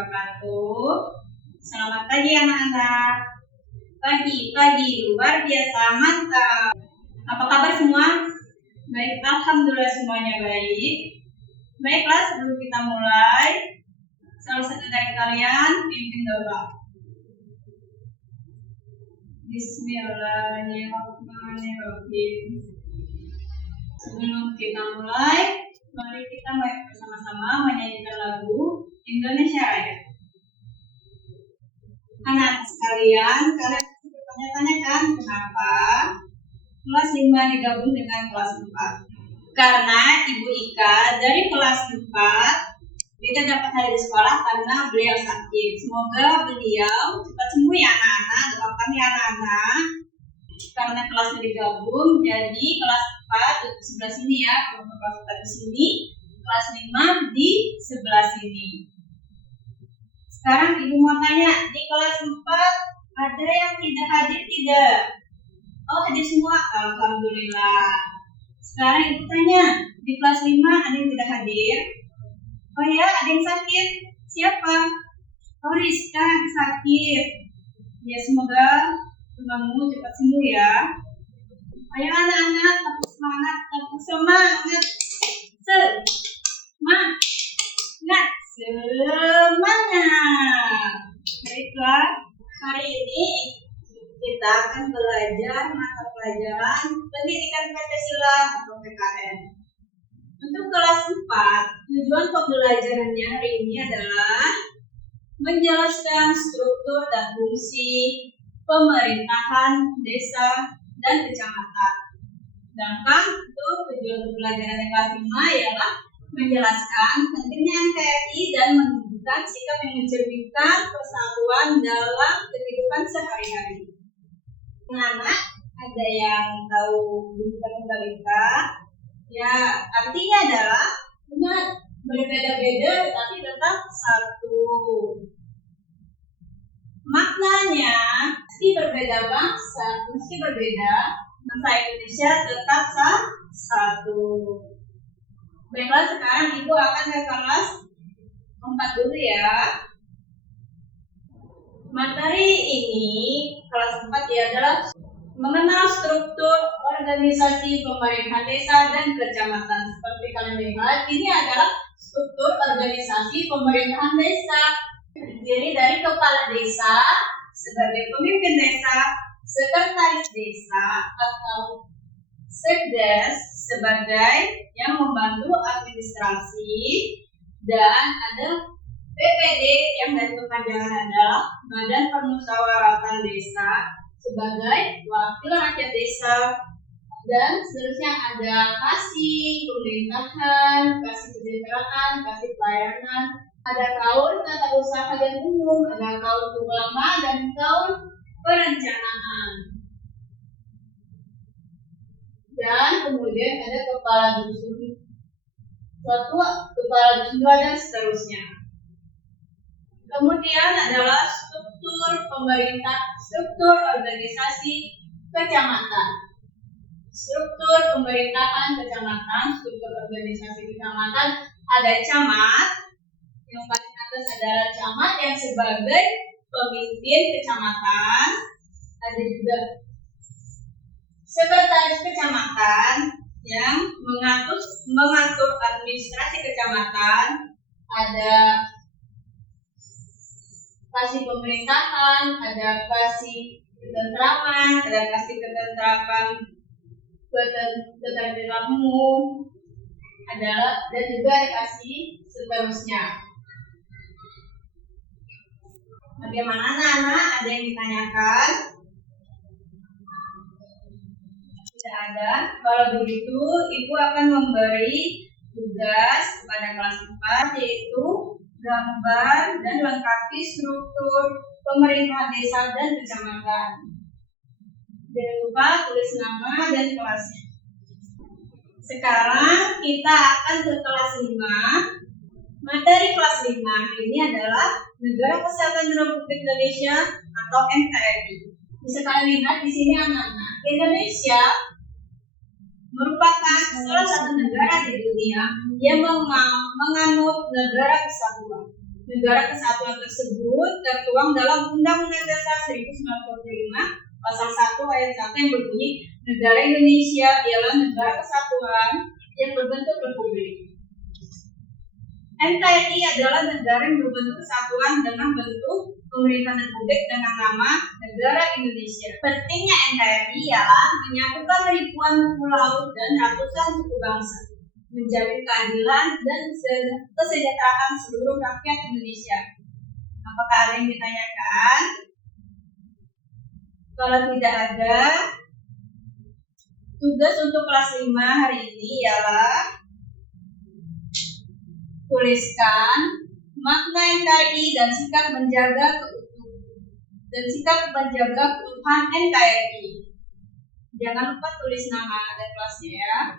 wabarakatuh. Selamat pagi anak-anak. Pagi luar biasa mantap. Apa kabar semua? Baik, alhamdulillah semuanya baik. Baiklah, sebelum kita mulai, salah satu dari kalian pimpin doa. Bismillahirrahmanirrahim. Sebelum kita mulai, mari kita bersama-sama menyanyikan lagu Indonesia Raya. Anak sekalian, kalian bertanya-tanya kan kenapa kelas 5 digabung dengan kelas 4? Karena Ibu Ika dari kelas 4 tidak dapat hadir di sekolah karena beliau sakit. Semoga beliau cepat sembuh ya anak-anak. Doakan ya anak-anak. Karena kelasnya digabung, jadi kelas 4 di sebelah sini ya. Kalau kelas 4 di sini, kelas 5 di sebelah sini. Sekarang Ibu mau tanya, di kelas 4 ada yang tidak hadir tidak? Oh, hadir semua? Alhamdulillah. Sekarang Ibu tanya, di kelas 5 ada yang tidak hadir? Oh ya, ada yang sakit? Siapa? Oh, Rizka sakit. Ya, semoga temanmu cepat sembuh ya. Ayo anak-anak, tepuk semangat. Semangat. Baiklah, hari ini kita akan belajar mata pelajaran Pendidikan Pancasila atau PKN. Untuk kelas 4, tujuan pembelajarannya hari ini adalah menjelaskan struktur dan fungsi pemerintahan desa dan kecamatan. Sedangkan untuk tujuan pembelajaran yang kelas 5 ialah menjelaskan pentingnya NKRI dan menunjukkan sikap yang mencerminkan persatuan dalam kehidupan sehari-hari. Anak, ada yang tahu Bhinneka Tunggal Ika? Ya, artinya adalah berbeda-beda tetapi tetap satu. Maknanya, meski berbeda bangsa, meski berbeda, bangsa Indonesia tetap satu. Baiklah, sekarang Ibu akan ke kelas 4 dulu ya. Materi ini, kelas 4 adalah mengenal struktur organisasi pemerintahan desa dan kecamatan. Seperti kalian lihat, ini adalah struktur organisasi pemerintahan desa. Terdiri dari kepala desa sebagai pemimpin desa, sekretaris desa atau sekdes sebagai yang membantu administrasi, dan ada BPD yang dari kepanjangan adalah Badan Permusyawaratan Desa sebagai wakil rakyat desa, dan seterusnya ada kasih pemerintahan, kasih kesejahteraan, kasih pelayanan, ada kaum tata usaha dan umum, ada kaum ulama, dan kaum perencanaan. Dan kemudian ada kepala dusun 1, kepala dusun 2, dan seterusnya. Kemudian adalah struktur pemerintah, struktur organisasi kecamatan. Struktur pemerintahan kecamatan, struktur organisasi kecamatan, ada camat, yang paling atas adalah camat yang sebagai pemimpin kecamatan, ada juga sekretaris kecamatan yang mengatur administrasi kecamatan, ada kasih pemerintahan, ada kasih ketentraman, ada kasih ketentraman umum, adalah, dan juga ada kasih seterusnya. Bagaimana anak-anak? Ada yang ditanyakan? Tidak ada. Kalau begitu, Ibu akan memberi tugas kepada kelas 4, yaitu gambar dan lengkapi struktur pemerintahan desa dan kecamatan. Jangan lupa tulis nama dan kelasnya. Sekarang kita akan ke kelas 5. Materi kelas 5 ini adalah Negara Kesatuan Republik Indonesia atau NKRI. Bisa kalian lihat di sini anak-anak, Indonesia merupakan salah satu negara di dunia yang menganut negara kesatuan. negara kesatuan tersebut tertuang dalam Undang-Undang Dasar 1945 Pasal 1 ayat 1 yang berbunyi, negara Indonesia ialah negara kesatuan yang berbentuk republik. NKRI adalah negara yang berbentuk kesatuan dengan bentuk pemerintahan republik dengan nama negara Indonesia. Pentingnya NKRI ialah menyatukan ribuan pulau dan ratusan suku bangsa, menjamin keadilan dan kesejahteraan seluruh rakyat Indonesia. Apakah ada yang ditanyakan? Kalau tidak ada, tugas untuk kelas 5 hari ini ialah tuliskan makna NKRI dan sikap menjaga keutuhan NKRI. Jangan lupa tulis nama dan kelasnya ya.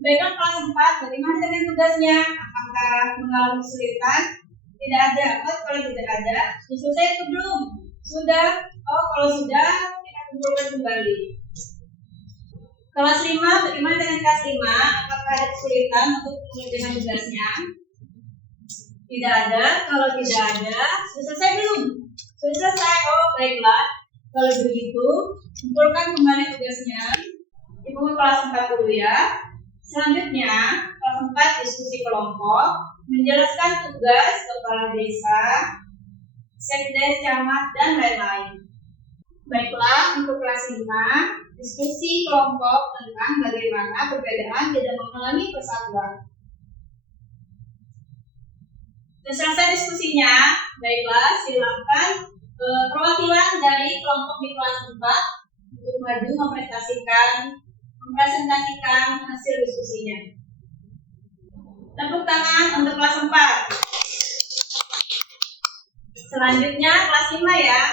Baiklah kelas 4, bagaimana dengan tugasnya? Apakah mengalami kesulitan? Tidak ada. Kalau tidak ada, selesai atau belum? Sudah? Oh, kalau sudah, kita kumpulkan kembali. Kelas 5, bagaimana dengan kelas 5? Apakah ada kesulitan untuk mengerjakan tugasnya? Tidak ada. Kalau tidak ada, selesai belum? Sudah selesai. Oh, baiklah. Kalau begitu, kumpulkan kembali tugasnya. Ibu kelas 4 dulu ya. Selanjutnya, kelas 4 diskusi kelompok, menjelaskan tugas kepala desa, sekdes, camat, dan lain-lain. Baiklah, untuk kelas 5, diskusi kelompok tentang bagaimana perbedaan tidak menghalangi persatuan. Sudah selesai diskusinya, baiklah silakan perwakilan dari kelompok di kelas 4 untuk maju mempresentasikan hasil diskusinya. Tepuk tangan untuk kelas 4. Selanjutnya kelas 5 ya.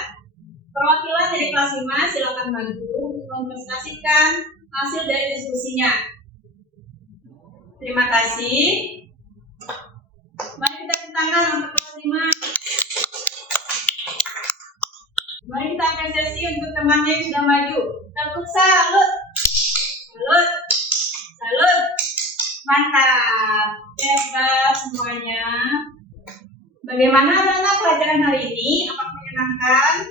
Perwakilan dari kelas 5 silakan maju untuk mempresentasikan hasil dari diskusinya. Terima kasih. Mari kita tepuk tangan untuk kelas 5. Mari kita apresiasi untuk temannya yang sudah maju. Tepuk salut. Salut. Salut. Mantap. Hebat semuanya. Bagaimana anak-anak pelajaran hari ini? Apakah menyenangkan?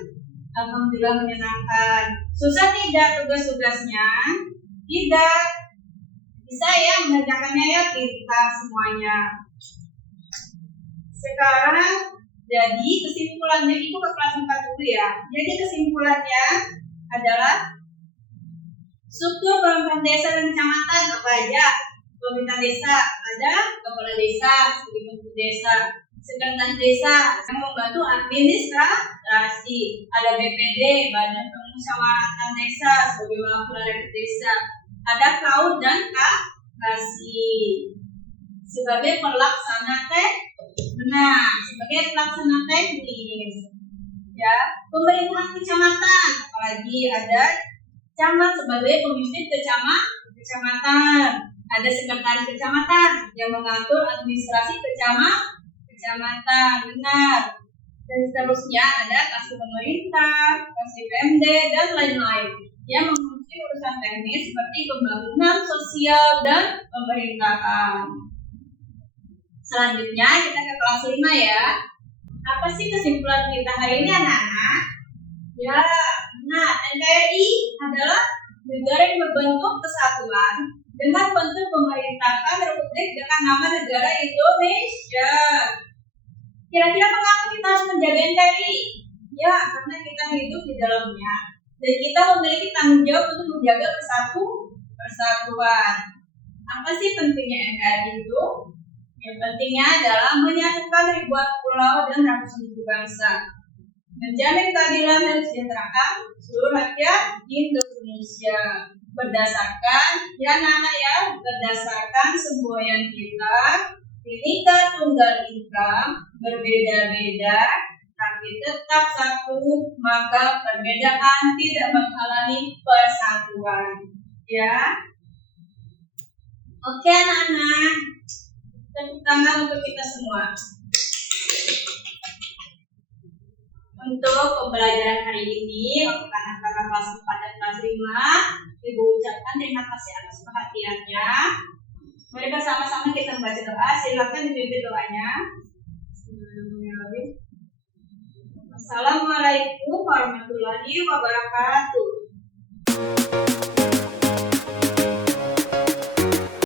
Alhamdulillah menyenangkan. Susah tidak tugas-tugasnya? Tidak. Bisa ya mengerjakannya ya, pintar semuanya. Sekarang jadi kesimpulannya itu ke kelas 4 dulu ya. Jadi kesimpulannya adalah struktur pemerintahan desa dan kecamatan apa aja? Pemerintahan desa ada kepala desa, sebagai desa, sekretaris desa yang membantu administrasi, ada BPD, Badan Permusyawaratan Desa sebagai wakil rakyat desa, ada KAUD dan KASI sebagai pelaksana teknis. Ya, pemerintahan kecamatan, apalagi ada camat sebagai pemimpin kecamatan, ada sekretaris kecamatan yang mengatur administrasi kecamatan, benar. Dan seterusnya ada kasih pemerintah, kasih PMD dan lain-lain yang mengurusi urusan teknis seperti pembangunan sosial dan pemerintahan. Selanjutnya kita ke kelas 5 ya. Apa sih kesimpulan kita hari ini anak-anak? Ya, nah NKRI adalah negara yang berbentuk kesatuan dengan bentuk pemerintahan republik dengan nama negara Indonesia. Kira-kira mengapa kita harus menjaga NKRI? Ya, karena kita hidup di dalamnya dan kita memiliki tanggung jawab untuk menjaga persatuan. Apa sih pentingnya NKRI itu? Yang pentingnya adalah menyatukan ribuan pulau dan ratusan suku bangsa, menjamin keadilan dan kesejahteraan seluruh rakyat Indonesia berdasarkan semboyan kita Bhinneka Tunggal Ika, berbeda-beda tapi tetap satu, maka perbedaan tidak menghalangi persatuan. Ya, oke anak-anak, tepuk tangan untuk kita semua. Untuk pembelajaran hari ini untuk anak-anak kelas 4 dan kelas 5, Ibu ucapkan terima kasih atas perhatiannya. Mari bersama-sama kita membaca doa. Silakan dipimpin doanya. Assalamualaikum warahmatullahi wabarakatuh.